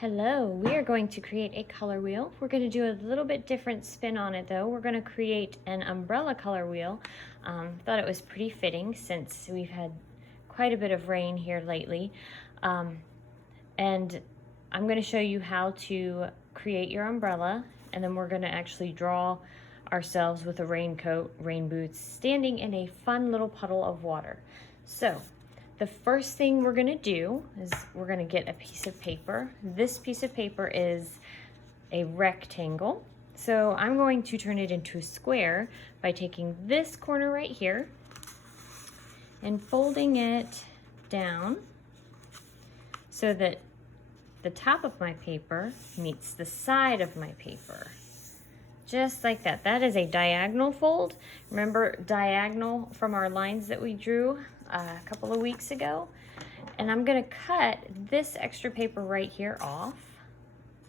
Hello, we are going to create a color wheel. We're going to do a little bit different spin on it though. We're going to create an umbrella color wheel. Thought it was pretty fitting since we've had quite a bit of rain here lately. And I'm going to show you how to create your umbrella, and then we're going to actually draw ourselves with a raincoat, rain boots, standing in a fun little puddle of water. So the first thing we're gonna do is we're gonna get a piece of paper. This piece of paper is a rectangle. So I'm going to turn it into a square by taking this corner right here and folding it down so that the top of my paper meets the side of my paper. Just like that. That is a diagonal fold. Remember diagonal from our lines that we drew a couple of weeks ago? And I'm gonna cut this extra paper right here off.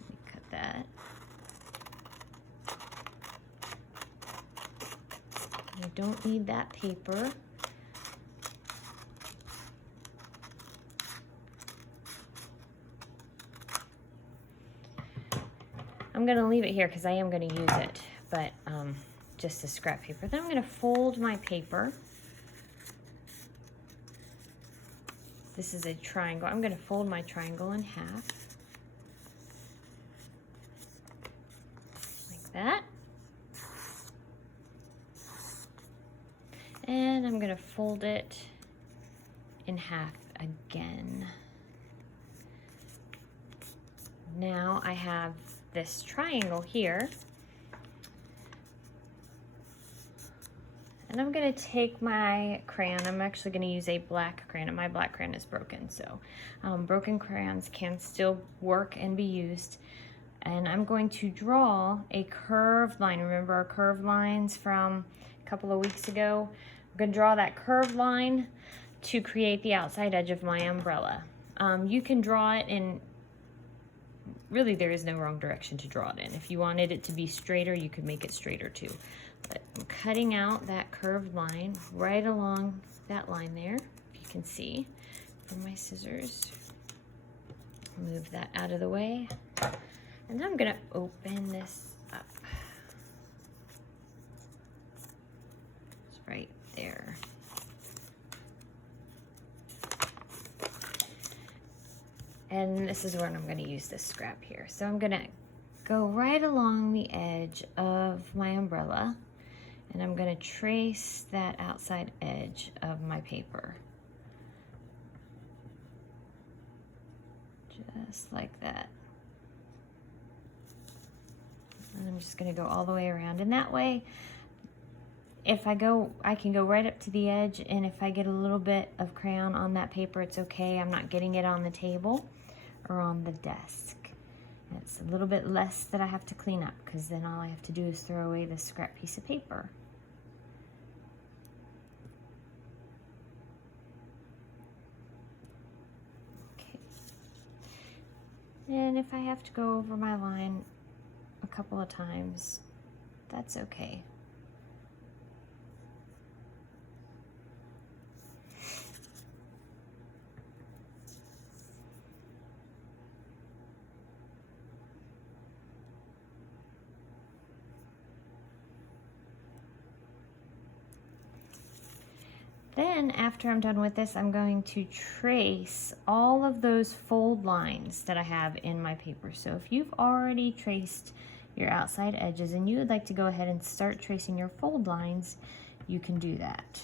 Let me cut that. I don't need that paper. I'm gonna leave it here because I am gonna use it, but just as scrap paper. Then I'm gonna fold my paper. This is a triangle. I'm gonna fold my triangle in half. Like that. And I'm gonna fold it in half again. Now I have this triangle here, and I'm gonna take my crayon. I'm actually gonna use a black crayon, and my black crayon is broken, so broken crayons can still work and be used. And I'm going to draw a curved line. Remember our curved lines from a couple of weeks ago? I'm gonna draw that curved line to create the outside edge of my umbrella. You can draw it in, really there is no wrong direction to draw it in. If you wanted it to be straighter, you could make it straighter too. But I'm cutting out that curved line right along that line there, if you can see from my scissors. Move that out of the way. And then I'm gonna open this up. It's right there. And this is where I'm gonna use this scrap here. So I'm gonna go right along the edge of my umbrella, and I'm gonna trace that outside edge of my paper. Just like that. And I'm just gonna go all the way around. And that way, if I can go right up to the edge, and if I get a little bit of crayon on that paper, it's okay. I'm not getting it on the table or on the desk. And it's a little bit less that I have to clean up, because then all I have to do is throw away this scrap piece of paper. Okay. And if I have to go over my line a couple of times, that's okay. Then after I'm done with this, I'm going to trace all of those fold lines that I have in my paper. So if you've already traced your outside edges and you would like to go ahead and start tracing your fold lines, you can do that.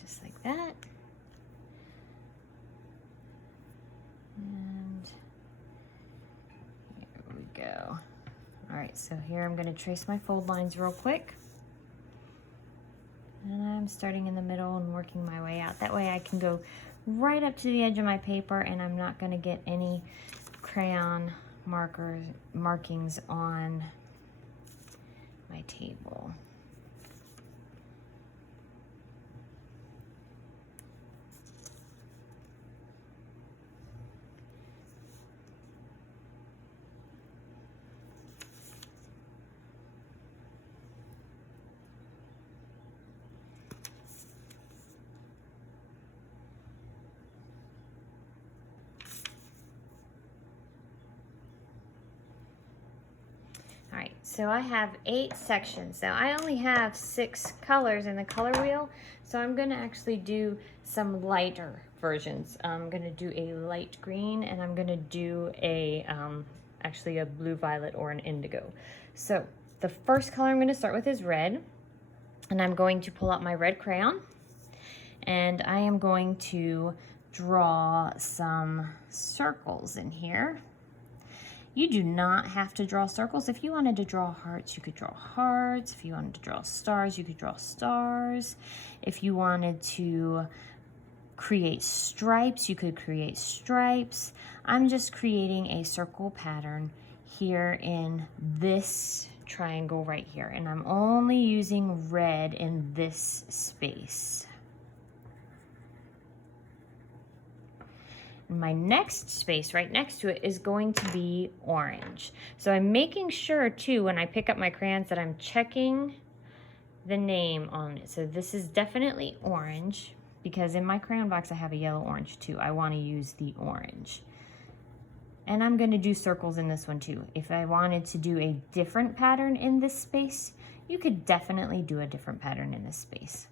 Just like that. Go. All right, so here I'm going to trace my fold lines real quick. And I'm starting in the middle and working my way out. That way I can go right up to the edge of my paper, and I'm not going to get any crayon markings on my table. All right, so I have 8 sections. Now I only have 6 colors in the color wheel, so I'm gonna actually do some lighter versions. I'm gonna do a light green, and I'm gonna do a, actually a blue violet or an indigo. So the first color I'm gonna start with is red, and I'm going to pull out my red crayon, and I am going to draw some circles in here. You do not have to draw circles. If you wanted to draw hearts, you could draw hearts. If you wanted to draw stars, you could draw stars. If you wanted to create stripes, you could create stripes. I'm just creating a circle pattern here in this triangle right here, and I'm only using red in this space. My next space right next to it is going to be orange. So I'm making sure too when I pick up my crayons that I'm checking the name on it. So this is definitely orange, because in my crayon box I have a yellow orange too. I want to use the orange. And I'm going to do circles in this one too. If I wanted to do a different pattern in this space, you could definitely do a different pattern in this space.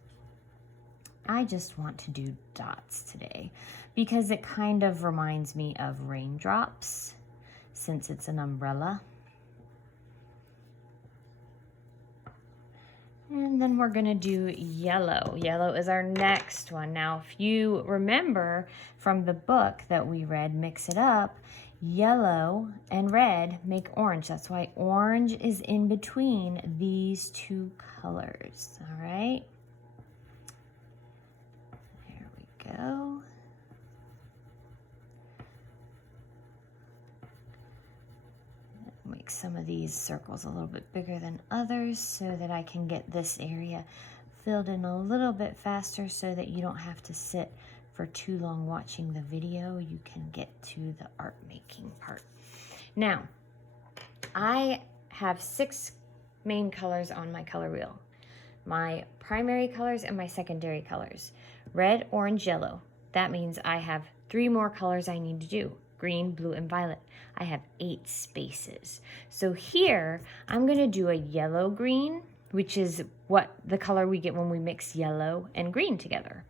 I just want to do dots today because it kind of reminds me of raindrops since it's an umbrella. And then we're gonna do yellow. Yellow is our next one. Now, if you remember from the book that we read, Mix It Up, yellow and red make orange. That's why orange is in between these two colors, all right? There we go. Make some of these circles a little bit bigger than others so that I can get this area filled in a little bit faster so that you don't have to sit for too long watching the video. You can get to the art making part. Now, I have 6 main colors on my color wheel. My primary colors and my secondary colors. Red, orange, yellow. That means I have 3 more colors I need to do. Green, blue, and violet. I have 8 spaces. So here, I'm gonna do a yellow green, which is what the color we get when we mix yellow and green together.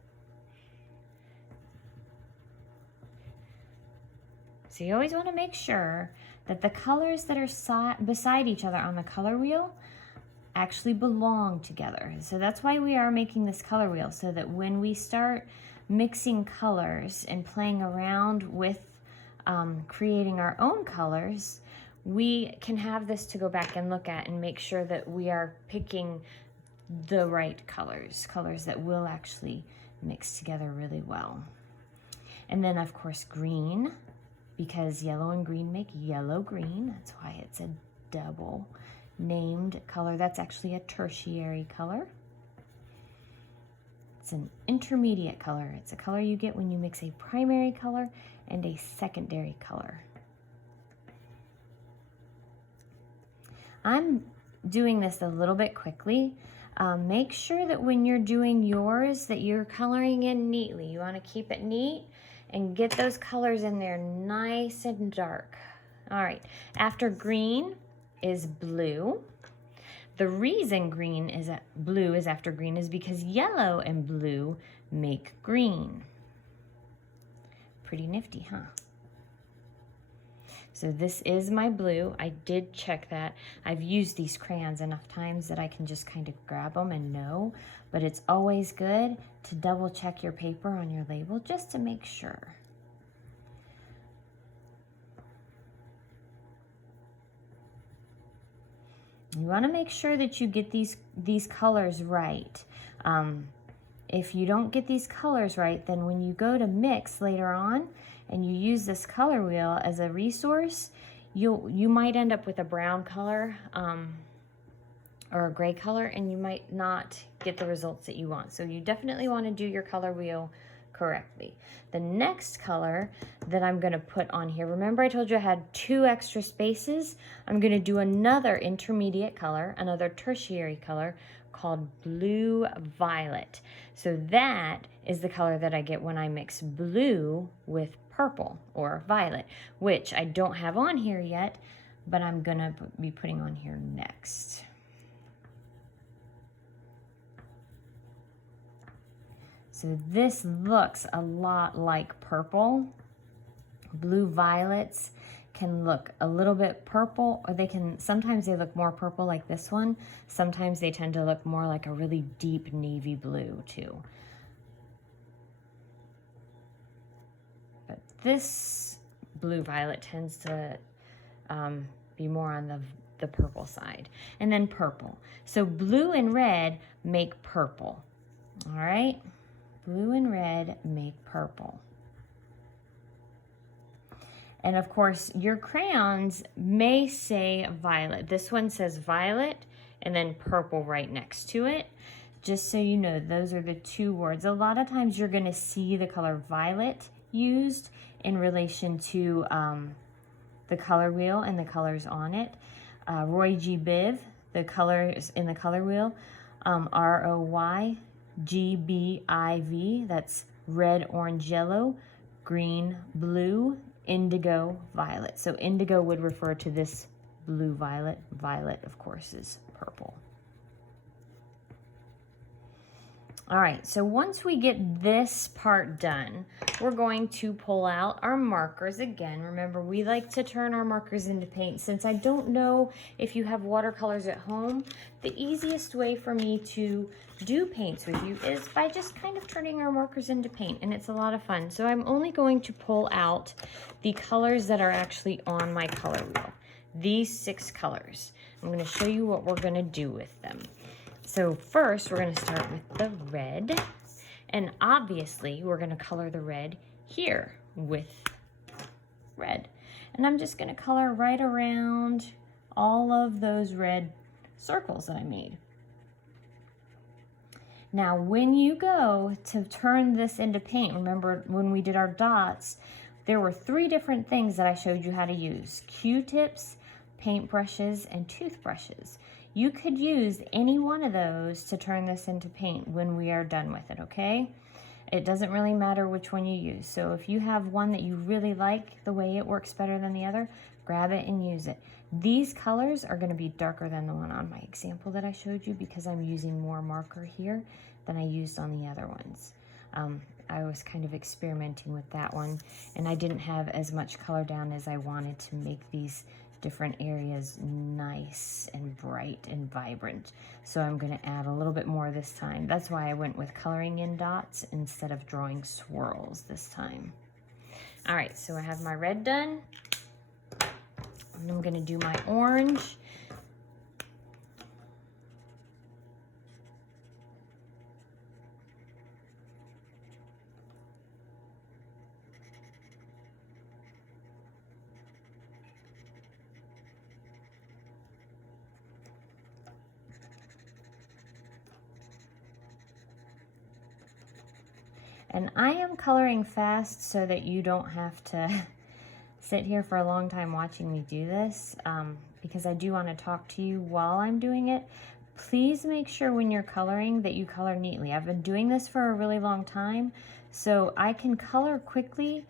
So you always wanna make sure that the colors that are beside each other on the color wheel actually belong together. So that's why we are making this color wheel, so that when we start mixing colors and playing around with creating our own colors, we can have this to go back and look at and make sure that we are picking the right colors, colors that will actually mix together really well. And then of course green, because yellow and green make yellow green. That's why it's a double named color. That's actually a tertiary color. It's an intermediate color. It's a color you get when you mix a primary color and a secondary color. I'm doing this a little bit quickly. Make sure that when you're doing yours that you're coloring in neatly. You want to keep it neat and get those colors in there nice and dark. All right, after green is blue. The reason blue is after green is because yellow and blue make green. Pretty nifty, huh? So this is my blue. I did check that. I've used these crayons enough times that I can just kind of grab them and know, but it's always good to double check your paper on your label just to make sure. You want to make sure that you get these colors right. If you don't get these colors right, then when you go to mix later on and you use this color wheel as a resource, you might end up with a brown color or a gray color, and you might not get the results that you want. So you definitely want to do your color wheel correctly. The next color that I'm going to put on here, remember I told you I had 2 extra spaces? I'm going to do another intermediate color, another tertiary color called blue violet. So that is the color that I get when I mix blue with purple or violet, which I don't have on here yet, but I'm gonna be putting on here next. So this looks a lot like purple. Blue violets can look a little bit purple, or sometimes they look more purple like this one. Sometimes they tend to look more like a really deep navy blue too. But this blue violet tends to be more on the purple side. And then purple. So blue and red make purple. All right? Blue and red make purple. And of course, your crayons may say violet. This one says violet and then purple right next to it. Just so you know, those are the two words. A lot of times you're gonna see the color violet used in relation to the color wheel and the colors on it. Roy G. Biv, the colors in the color wheel, ROYGBIV, that's red, orange, yellow, green, blue, indigo, violet. So indigo would refer to this blue violet. Violet, of course, is purple. All right, so once we get this part done, we're going to pull out our markers again. Remember, we like to turn our markers into paint. Since I don't know if you have watercolors at home, the easiest way for me to do paints with you is by just kind of turning our markers into paint, and it's a lot of fun. So I'm only going to pull out the colors that are actually on my color wheel. These 6 colors. I'm going to show you what we're going to do with them. So first, we're going to start with the red, and obviously we're going to color the red here with red. And I'm just going to color right around all of those red circles that I made. Now, when you go to turn this into paint, remember when we did our dots, there were 3 different things that I showed you how to use: Q-tips, paintbrushes, and toothbrushes. You could use any one of those to turn this into paint when we are done with it, okay? It doesn't really matter which one you use. So if you have one that you really like the way it works better than the other, grab it and use it. These colors are going to be darker than the one on my example that I showed you because I'm using more marker here than I used on the other ones. I was kind of experimenting with that one, and I didn't have as much color down as I wanted to make these different areas nice and bright and vibrant. So I'm going to add a little bit more this time. That's why I went with coloring in dots instead of drawing swirls this time. All right, so I have my red done. And I'm going to do my orange. And I am coloring fast so that you don't have to sit here for a long time watching me do this, because I do want to talk to you while I'm doing it. Please make sure when you're coloring that you color neatly. I've been doing this for a really long time, so I can color quickly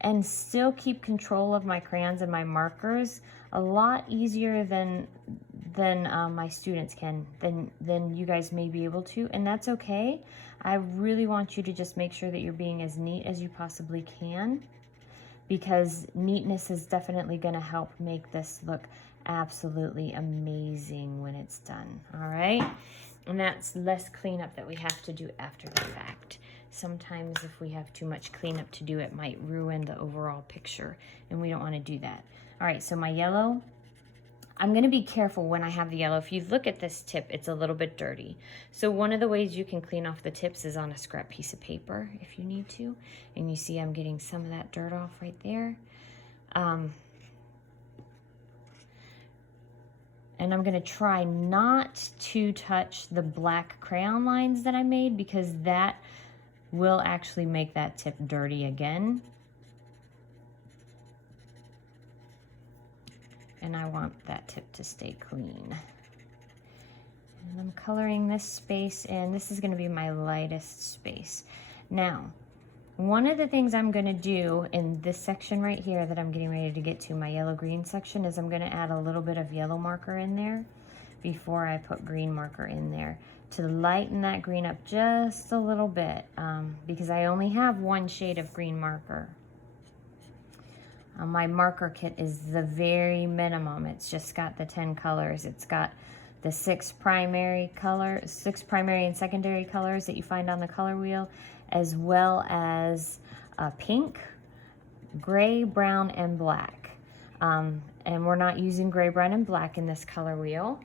and still keep control of my crayons and my markers a lot easier than my students can, than you guys may be able to, and that's okay. I really want you to just make sure that you're being as neat as you possibly can, because neatness is definitely going to help make this look absolutely amazing when it's done. All right, and that's less cleanup that we have to do after the fact. Sometimes if we have too much cleanup to do, it might ruin the overall picture, and we don't want to do that. All right, so my yellow, I'm going to be careful when I have the yellow. If you look at this tip, it's a little bit dirty. So one of the ways you can clean off the tips is on a scrap piece of paper if you need to. And you see I'm getting some of that dirt off right there. And I'm going to try not to touch the black crayon lines that I made, because that will actually make that tip dirty again. And I want that tip to stay clean. And I'm coloring this space in. This is going to be my lightest space. Now, One of the things I'm going to do in this section right here that I'm getting ready to get to, my yellow-green section, is I'm going to add a little bit of yellow marker in there before I put green marker in there to lighten that green up just a little bit, because I only have one shade of green marker. My marker kit is the very minimum. It's just got the 10 colors. It's got the 6 primary and secondary colors that you find on the color wheel, as well as pink, gray, brown, and black. And we're not using gray, brown, and black in this color wheel.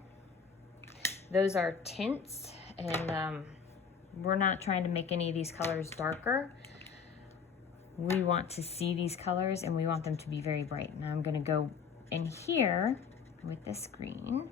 Those are tints, and we're not trying to make any of these colors darker. We want to see these colors, and we want them to be very bright. Now I'm going to go in here with this green.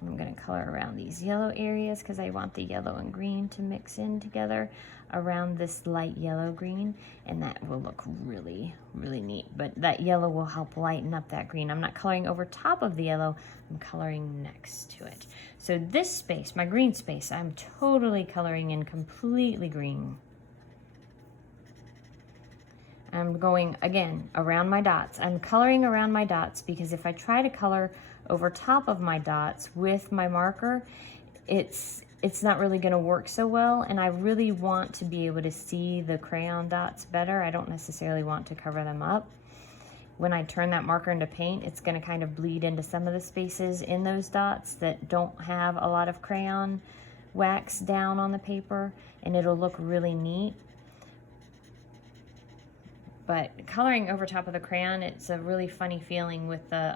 I'm going to color around these yellow areas because I want the yellow and green to mix in together around this light yellow green, and that will look really, really neat. But that yellow will help lighten up that green. I'm not coloring over top of the yellow, I'm coloring next to it. So this space, my green space, I'm totally coloring in completely green. I'm going, again, around my dots. I'm coloring around my dots because if I try to color over top of my dots with my marker, it's not really going to work so well, and I really want to be able to see the crayon dots better. I don't necessarily want to cover them up. When I turn that marker into paint, it's going to kind of bleed into some of the spaces in those dots that don't have a lot of crayon wax down on the paper, and it'll look really neat. But coloring over top of the crayon, it's a really funny feeling with the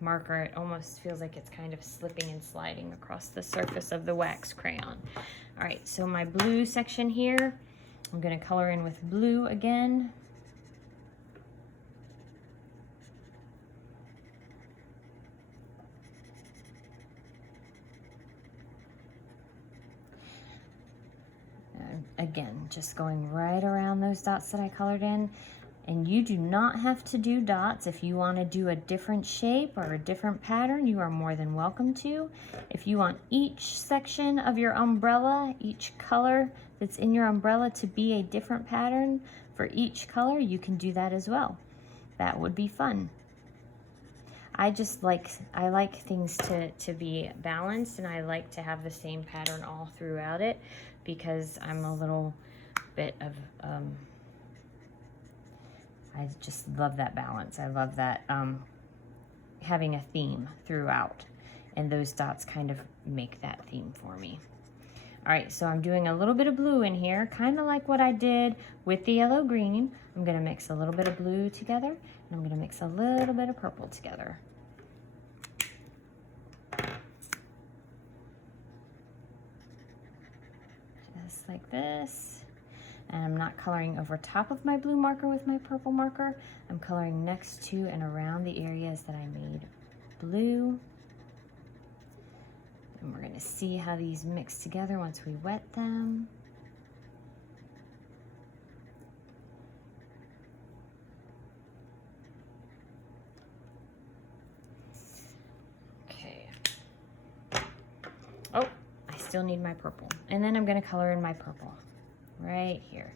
marker. It almost feels like it's kind of slipping and sliding across the surface of the wax crayon. All right, so my blue section here, I'm going to color in with blue again. Again, just going right around those dots that I colored in. And you do not have to do dots. If you want to do a different shape or a different pattern, you are more than welcome to. If you want each section of your umbrella, each color that's in your umbrella to be a different pattern for each color, you can do that as well. That would be fun. I like things to be balanced, and I like to have the same pattern all throughout it because I'm a little bit of I just love that balance. I love that having a theme throughout, and those dots kind of make that theme for me. All right, so I'm doing a little bit of blue in here, kind of like what I did with the yellow green. I'm going to mix a little bit of blue together, and I'm going to mix a little bit of purple together. Just like this. And I'm not coloring over top of my blue marker with my purple marker. I'm coloring next to and around the areas that I made blue. And we're going to see how these mix together once we wet them. Okay. Oh, I still need my purple. And then I'm going to color in my purple right here.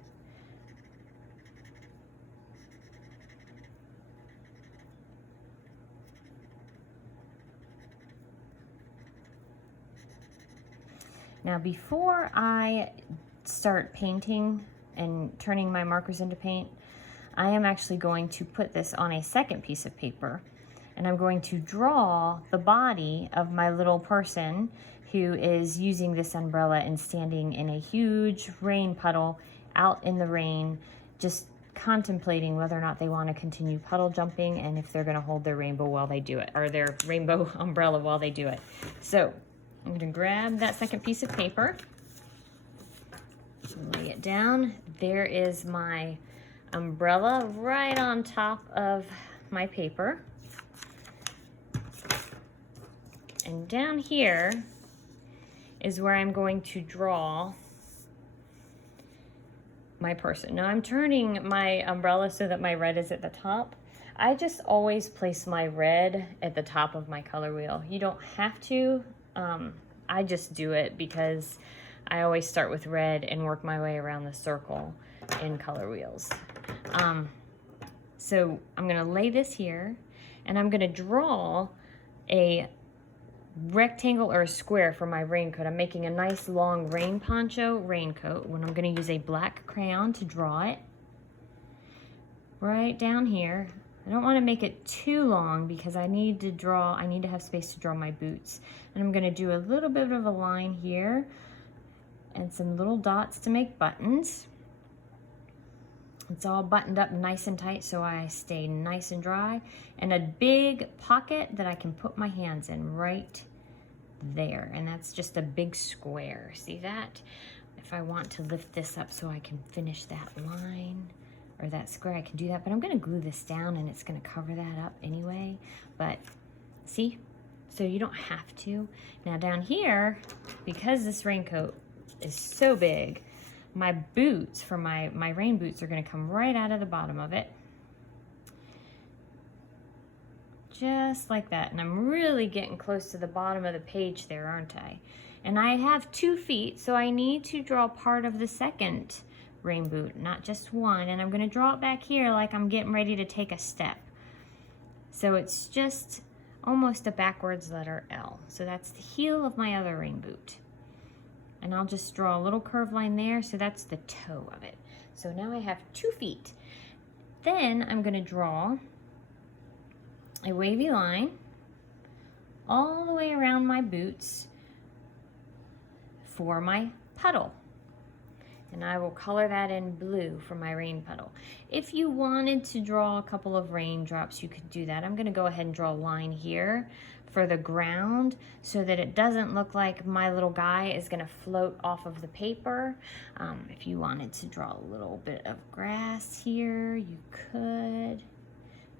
Now, before I start painting and turning my markers into paint, I am actually going to put this on a second piece of paper, and I'm going to draw the body of my little person who is using this umbrella and standing in a huge rain puddle out in the rain, just contemplating whether or not they want to continue puddle jumping and if they're going to hold their rainbow while they do it, or their rainbow umbrella while they do it. So I'm going to grab that second piece of paper, lay it down. There is my umbrella right on top of my paper. And down here is where I'm going to draw my person. Now I'm turning my umbrella so that my red is at the top. I just always place my red at the top of my color wheel. You don't have to. I just do it because I always start with red and work my way around the circle in Color Wheels. So I'm gonna lay this here, and I'm gonna draw a rectangle or a square for my raincoat. I'm making a nice long rain poncho raincoat, when I'm gonna use a black crayon to draw it right down here. I don't want to make it too long because I need to have space to draw my boots. And I'm going to do a little bit of a line here and some little dots to make buttons. It's all buttoned up nice and tight so I stay nice and dry. And a big pocket that I can put my hands in right there. And that's just a big square. See that? If I want to lift this up so I can finish that line or that square, I can do that, but I'm gonna glue this down and it's gonna cover that up anyway. But see, so you don't have to. Now down here, because this raincoat is so big, my boots for my rain boots are gonna come right out of the bottom of it. Just like that. And I'm really getting close to the bottom of the page there, aren't I? And I have 2 feet, so I need to draw part of the second rain boot, not just one. And I'm going to draw it back here like I'm getting ready to take a step. So it's just almost a backwards letter L. So that's the heel of my other rain boot. And I'll just draw a little curved line there, so that's the toe of it. So now I have 2 feet. Then I'm going to draw a wavy line all the way around my boots for my puddle. And I will color that in blue for my rain puddle. If you wanted to draw a couple of raindrops, you could do that. I'm going to go ahead and draw a line here for the ground so that it doesn't look like my little guy is going to float off of the paper. If you wanted to draw a little bit of grass here, you could.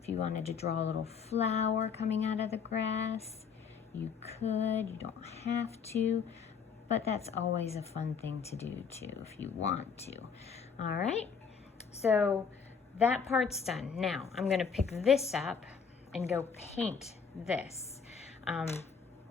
If you wanted to draw a little flower coming out of the grass, you could. You don't have to. But that's always a fun thing to do too, if you want to. All right, so that part's done. Now, I'm gonna pick this up and go paint this.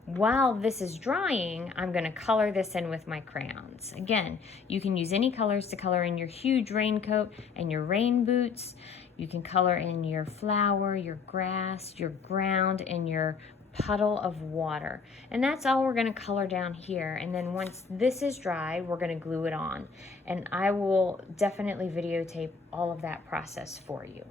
While this is drying, I'm gonna color this in with my crayons. Again, you can use any colors to color in your huge raincoat and your rain boots. You can color in your flower, your grass, your ground, and your puddle of water. And that's all we're going to color down here. And then once this is dry, we're going to glue it on. And I will definitely videotape all of that process for you.